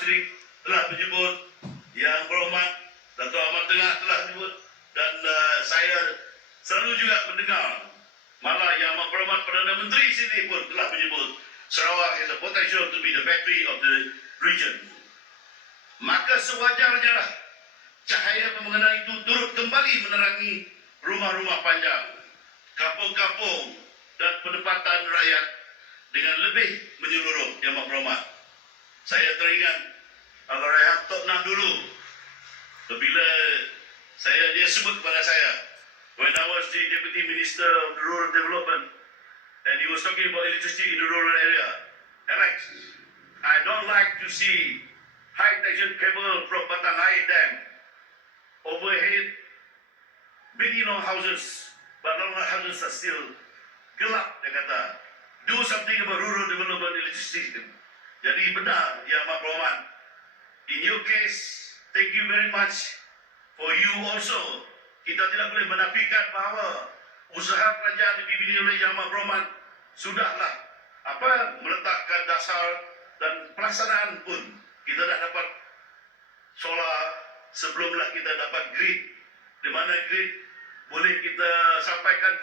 Masyrik telah menyebut, Yang Berhormat Dato' Ahmad Tengah telah menyebut, dan saya selalu juga mendengar, malah Yang Berhormat Perdana Menteri sini pun telah menyebut Sarawak has a potential to be the battery of the region. Maka sewajarnya lah cahaya pembangunan itu turut kembali menerangi rumah-rumah panjang, kampung-kampung dan penempatan rakyat dengan lebih menyeluruh. Yang Berhormat, saya teringat Abang Rayhan Tok Nah dulu, bila dia sebut kepada saya, when I was the Deputy Minister of Rural Development, and he was talking about electricity in the rural area. Alex, I don't like to see high tension cable from Batangai Dam overhead big houses, but long houses are still gelap, dia kata. Do something about rural development electricity system. Jadi benar, Yang Berhormat. In your case, thank you very much for you also. Kita tidak boleh menafikan bahawa usaha kerajaan dipimpin oleh Yang Berhormat sudahlah meletakkan dasar, dan pelaksanaan pun kita dah dapat solar sebelumlah kita dapat grid. Di mana grid boleh kita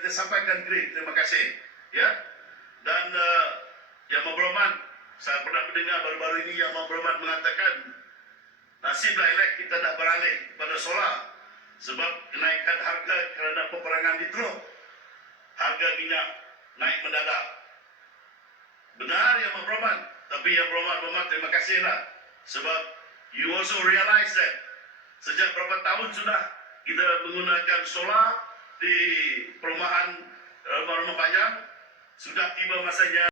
sampaikan grid. Terima kasih. Ya. Dan Yang Berhormat, saya pernah mendengar baru-baru ini Yang Berhormat mengatakan, nasiblah elok kita dah beralih pada solar sebab kenaikan harga kerana peperangan di Teluk, harga minyak naik mendadak. Benar Yang Berhormat, tapi Yang Berhormat terima kasihlah sebab you also realize that sejak berapa tahun sudah kita menggunakan solar di perumahan rumah-rumah panjang, sudah tiba masanya